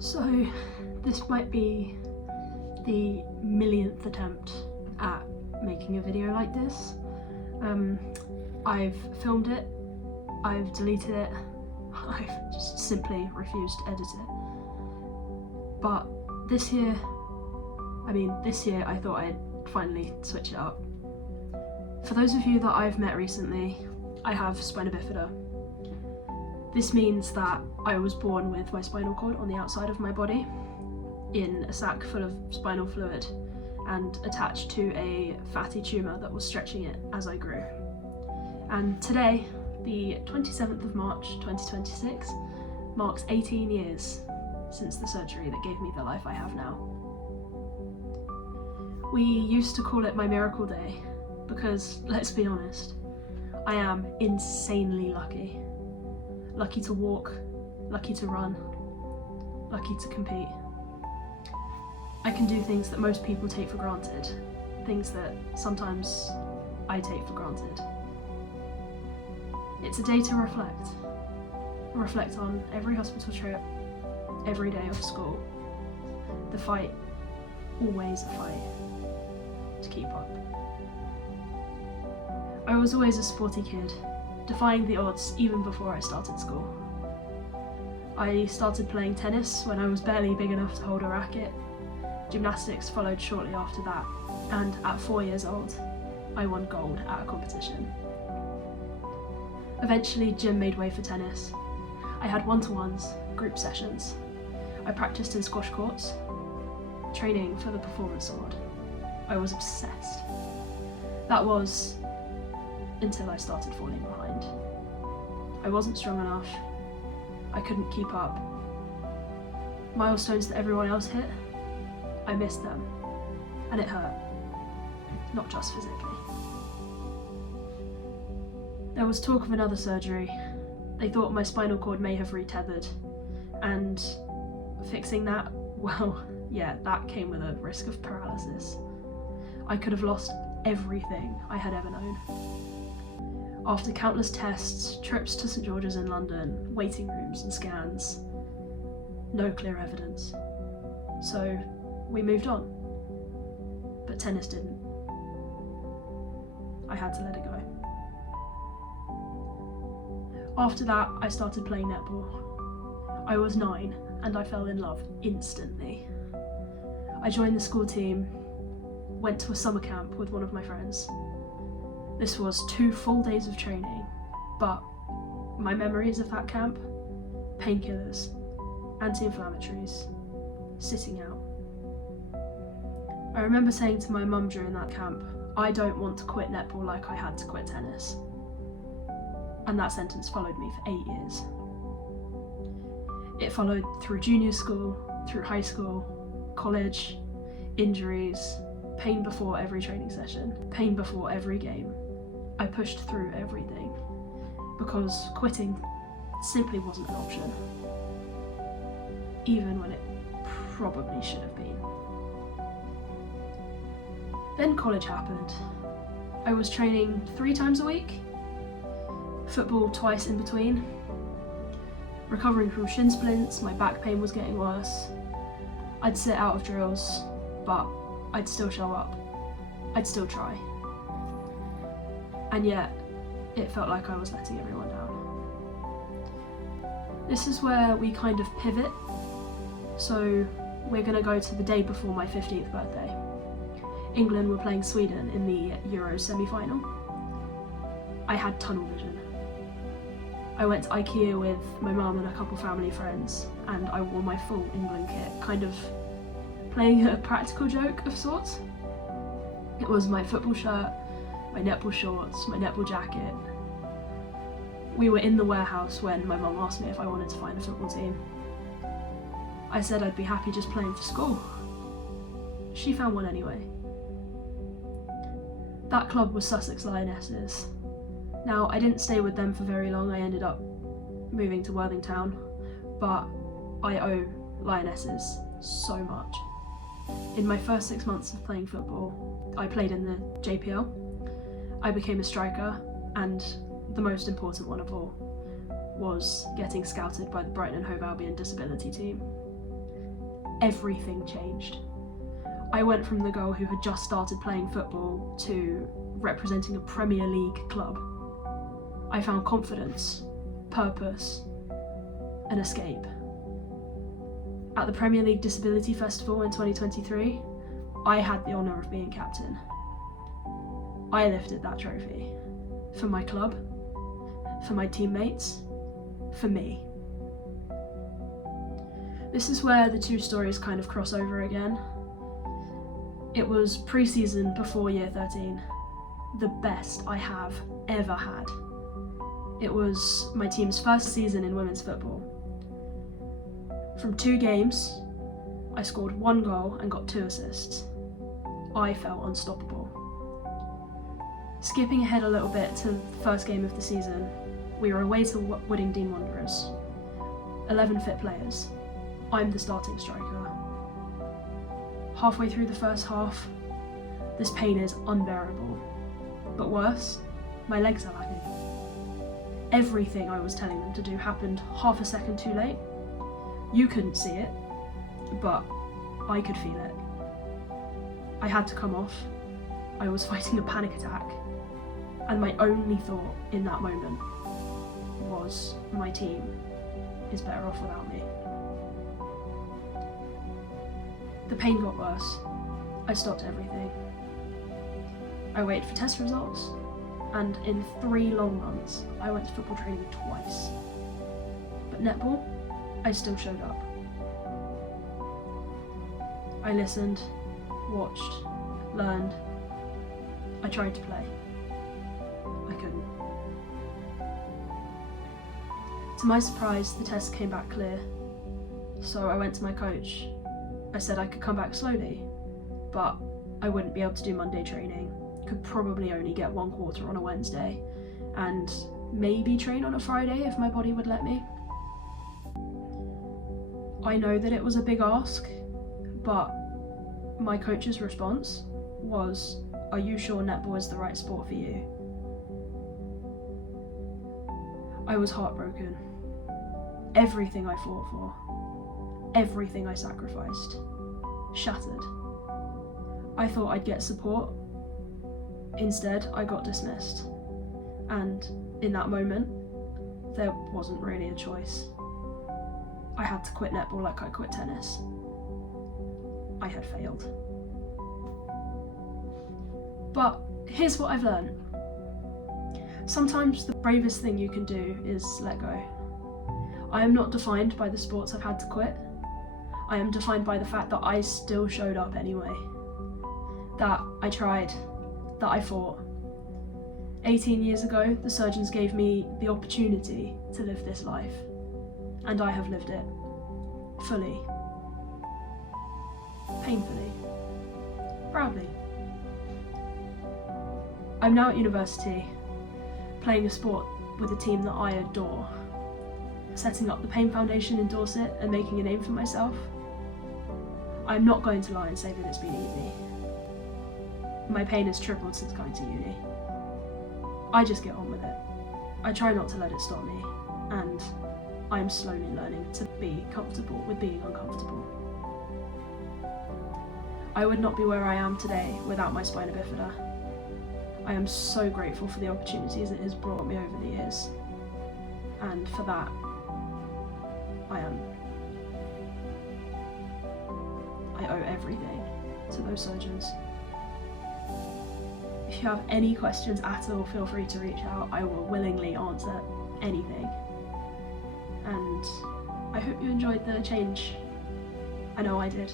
So this might be the millionth attempt at making a video like this. I've filmed it, I've deleted it, I've just simply refused to edit it. But this year I thought I'd finally switch it up. For those of you that I've met recently, I have spina bifida. This means that I was born with my spinal cord on the outside of my body in a sac full of spinal fluid and attached to a fatty tumour that was stretching it as I grew. And today, the 27th of March 2026, marks 18 years since the surgery that gave me the life I have now. We used to call it my miracle day because, let's be honest, I am insanely lucky. Lucky to walk, lucky to run, lucky to compete. I can do things that most people take for granted, things that sometimes I take for granted. It's a day to reflect on every hospital trip, every day of school, the fight, always a fight, to keep up. I was always a sporty kid, defying the odds even before I started school. I started playing tennis when I was barely big enough to hold a racket. Gymnastics followed shortly after that, and at 4 years old, I won gold at a competition. Eventually, gym made way for tennis. I had one-to-ones, group sessions. I practiced in squash courts, training for the performance sword. I was obsessed. That was until I started falling behind. I wasn't strong enough. I couldn't keep up. Milestones that everyone else hit, I missed them, and it hurt, not just physically. There was talk of another surgery. They thought my spinal cord may have retethered, and fixing that, well, yeah, that came with a risk of paralysis. I could have lost everything I had ever known. After countless tests, trips to St George's in London, waiting rooms and scans, no clear evidence. So we moved on, but tennis didn't. I had to let it go. After that, I started playing netball. I was 9 and I fell in love instantly. I joined the school team, went to a summer camp with one of my friends. This was 2 full days of training, but my memories of that camp, painkillers, anti-inflammatories, sitting out. I remember saying to my mum during that camp, I don't want to quit netball like I had to quit tennis. And that sentence followed me for 8 years. It followed through junior school, through high school, college, injuries, pain before every training session, pain before every game. I pushed through everything because quitting simply wasn't an option, even when it probably should have been. Then college happened. I was training 3 times a week, football twice in between. Recovering from shin splints, my back pain was getting worse. I'd sit out of drills, but I'd still show up. I'd still try. And yet, it felt like I was letting everyone down. This is where we kind of pivot. So we're gonna go to the day before my 15th birthday. England were playing Sweden in the Euros semi-final. I had tunnel vision. I went to IKEA with my mum and a couple family friends, and I wore my full England kit, kind of playing a practical joke of sorts. It was my football shirt, my netball shorts, my netball jacket. We were in the warehouse when my mum asked me if I wanted to find a football team. I said I'd be happy just playing for school. She found one anyway. That club was Sussex Lionesses. Now, I didn't stay with them for very long. I ended up moving to Worthingtown, but I owe Lionesses so much. In my first 6 months of playing football, I played in the JPL. I became a striker, and the most important one of all was getting scouted by the Brighton and Hove Albion disability team. everything changed. I went from the girl who had just started playing football to representing a Premier League club. I found confidence, purpose, and escape. At the Premier League Disability Festival in 2023, I had the honour of being captain. I lifted that trophy for my club, for my teammates, for me. This is where the two stories kind of cross over again. It was pre-season before year 13, the best I have ever had. It was my team's first season in women's football. From 2 games, I scored 1 goal and got 2 assists. I felt unstoppable. Skipping ahead a little bit to the first game of the season, we were away to Woodingdean Wanderers. 11 fit players. I'm the starting striker. Halfway through the first half, this pain is unbearable. But worse, my legs are lagging. Everything I was telling them to do happened half a second too late. You couldn't see it, but I could feel it. I had to come off. I was fighting a panic attack, and my only thought in that moment was, my team is better off without me. The pain got worse. I stopped everything. I waited for test results, and in 3 long months, I went to football training twice. But netball, I still showed up. I listened, watched, learned. I tried to play. I couldn't. To my surprise, the test came back clear. So I went to my coach. I said I could come back slowly, but I wouldn't be able to do Monday training. Could probably only get 1 quarter on a Wednesday, and maybe train on a Friday if my body would let me. I know that it was a big ask, but my coach's response was, "Are you sure netball is the right sport for you?" I was heartbroken. Everything I fought for, everything I sacrificed, shattered. I thought I'd get support. Instead, I got dismissed. And in that moment, there wasn't really a choice. I had to quit netball like I quit tennis. I had failed. But here's what I've learned. Sometimes the bravest thing you can do is let go. I am not defined by the sports I've had to quit. I am defined by the fact that I still showed up anyway. That I tried, that I fought. 18 years ago, the surgeons gave me the opportunity to live this life, and I have lived it. Fully. Painfully. Proudly. I'm now at university, playing a sport with a team that I adore, setting up the Pain Foundation in Dorset and making a name for myself. I'm not going to lie and say that it's been easy. My pain has tripled since going to uni. I just get on with it. I try not to let it stop me, and I'm slowly learning to be comfortable with being uncomfortable. I would not be where I am today without my spina bifida. I am so grateful for the opportunities it has brought me over the years, and for that, I owe everything to those surgeons. If you have any questions at all, feel free to reach out. I will willingly answer anything. And I hope you enjoyed the change. I know I did.